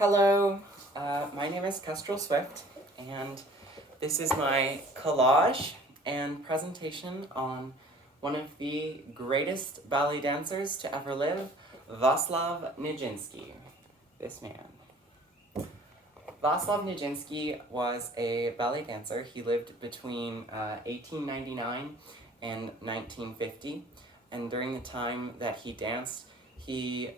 Hello, my name is Kestrel Swift, and this is my collage and presentation on one of the greatest ballet dancers to ever live, Vaslav Nijinsky. This man. Vaslav Nijinsky was a ballet dancer. He lived between 1899 and 1950, and during the time that he danced, he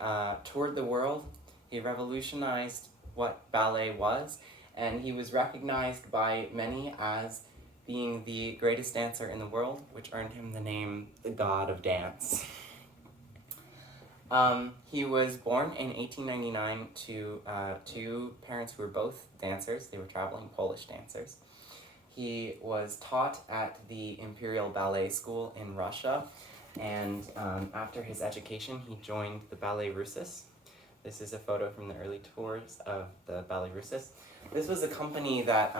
toured the world. He revolutionized what ballet was, and he was recognized by many as being the greatest dancer in the world, which earned him the name the God of Dance. He was born in 1899 to two parents who were both dancers. They were traveling Polish dancers. He was taught at the Imperial Ballet School in Russia, and after his education, he joined the Ballet Russes. This is a photo from the early tours of the Ballet Russes. This was a company that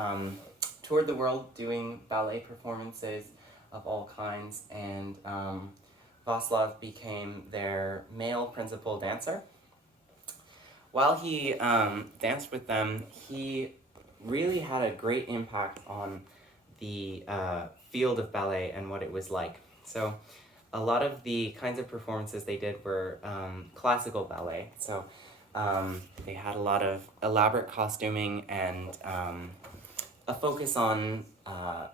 toured the world doing ballet performances of all kinds, and Vaslav became their male principal dancer. While he danced with them, he really had a great impact on the field of ballet and what it was like. So a lot of the kinds of performances they did were classical ballet. So they had a lot of elaborate costuming and a focus on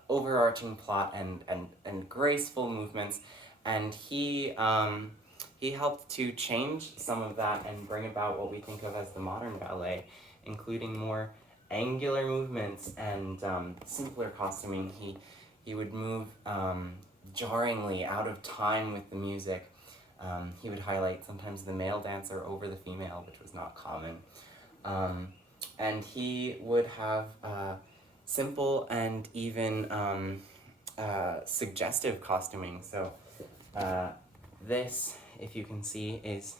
overarching plot and graceful movements. And he helped to change some of that and bring about what we think of as the modern ballet, including more angular movements and simpler costuming. He would move jarringly out of time with the music. He would highlight sometimes the male dancer over the female, which was not common. And he would have simple and even suggestive costuming. So this, if you can see, is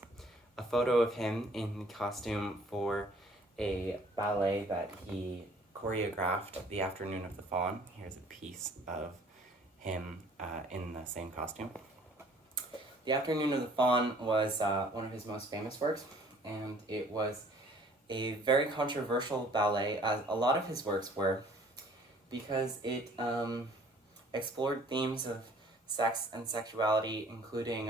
a photo of him in costume for a ballet that he choreographed, The Afternoon of the Faun. Here's a piece of him in the same costume. The Afternoon of the Faun was one of his most famous works, and it was a very controversial ballet, as a lot of his works were, because it explored themes of sex and sexuality, including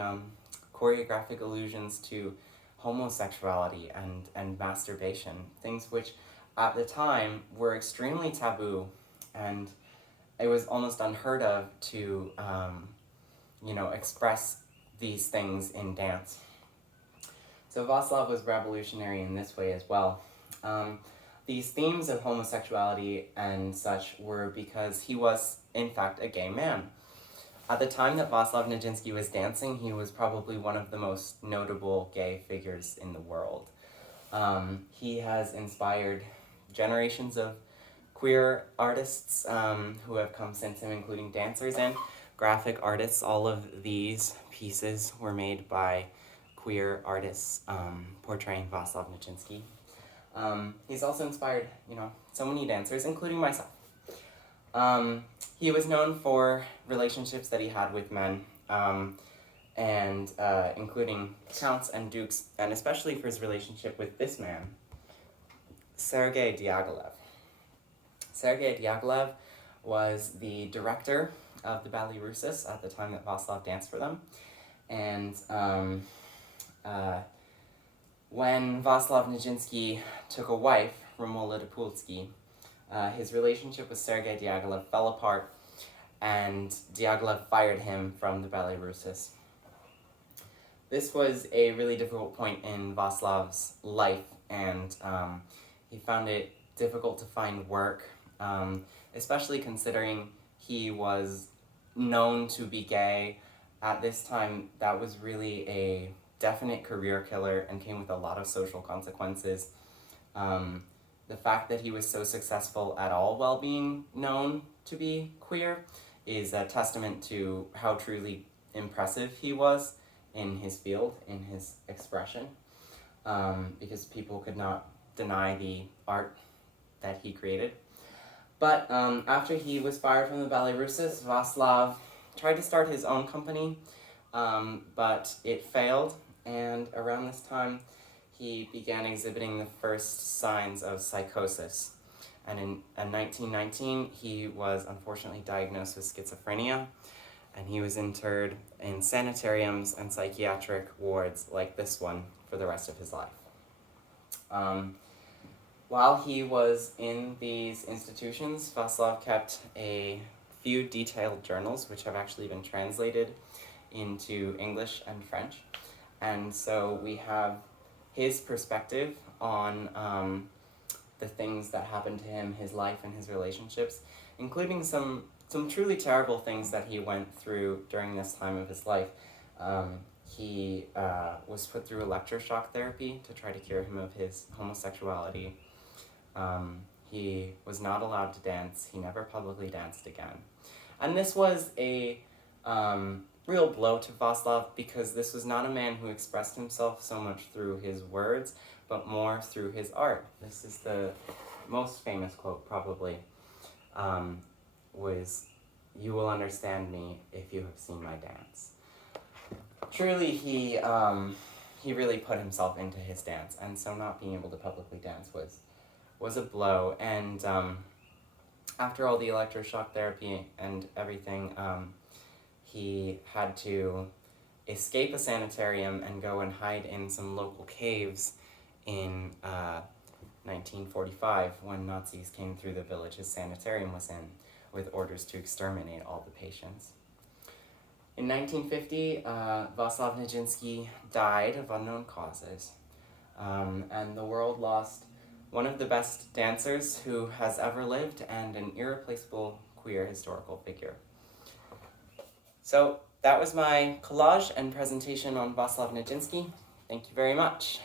choreographic allusions to homosexuality and masturbation, things which at the time were extremely taboo, and it was almost unheard of to express these things in dance. So Vaslav was revolutionary in this way as well. These themes of homosexuality and such were because he was, in fact, a gay man. At the time that Vaslav Nijinsky was dancing, he was probably one of the most notable gay figures in the world. He has inspired generations of queer artists who have come since him, including dancers and graphic artists. All of these pieces were made by queer artists portraying Vaslav Nijinsky. He's also inspired, so many dancers, including myself. He was known for relationships that he had with men, and including counts and dukes, and especially for his relationship with this man, Sergei Diaghilev. Sergei Diaghilev was the director of the Ballet Russes at the time that Vaslav danced for them, and when Vaslav Nijinsky took a wife, Romola Dopulsky, his relationship with Sergei Diaghilev fell apart, and Diaghilev fired him from the Ballet Russes. This was a really difficult point in Vaslav's life, and he found it difficult to find work, especially considering he was known to be gay. At this time, that was really a definite career killer and came with a lot of social consequences. The fact that he was so successful at all while being known to be queer is a testament to how truly impressive he was in his field, in his expression, because people could not deny the art that he created. But after he was fired from the Ballet Russes, Vaslav tried to start his own company, but it failed, and around this time he began exhibiting the first signs of psychosis. And in 1919, he was unfortunately diagnosed with schizophrenia, and he was interred in sanitariums and psychiatric wards like this one for the rest of his life. While he was in these institutions, Vaslav kept a few detailed journals, which have actually been translated into English and French. And so we have his perspective on the things that happened to him, his life and his relationships, including some truly terrible things that he went through during this time of his life. He was put through electroshock therapy to try to cure him of his homosexuality. He was not allowed to dance. He never publicly danced again. And this was a real blow to Vaslav, because this was not a man who expressed himself so much through his words, but more through his art. This is the most famous quote, probably, was, "You will understand me if you have seen my dance." Truly, he really put himself into his dance, and so not being able to publicly dance was a blow. And after all the electroshock therapy and everything, he had to escape a sanitarium and go and hide in some local caves in 1945, when Nazis came through the village his sanitarium was in, with orders to exterminate all the patients. In 1950, Vaslav Nijinsky died of unknown causes, and the world lost one of the best dancers who has ever lived, and an irreplaceable queer historical figure. So that was my collage and presentation on Vaslav Nijinsky. Thank you very much.